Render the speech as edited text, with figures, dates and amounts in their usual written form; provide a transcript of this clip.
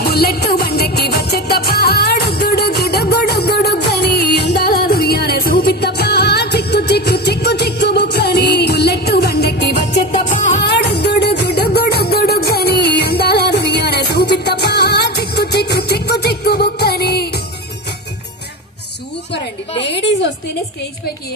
Bullet బండకి వచ్చే తపాడు గుడు గుడు గుడు గుడు గని అందాల దుర్యానే చూపిత్తపా చిక్కు చిక్కు చిక్కు చిక్కు బుక్కని బుల్లెట్ బండకి వచ్చే తపాడు గుడు గుడు గుడు గుడు గని అందాల దుర్యానే చూపిత్తపా చిక్కు చిక్కు చిక్కు చిక్కు బుక్కని. సూపర్ అండి. లేడీస్ వస్తేనే స్టేజ్ పైకి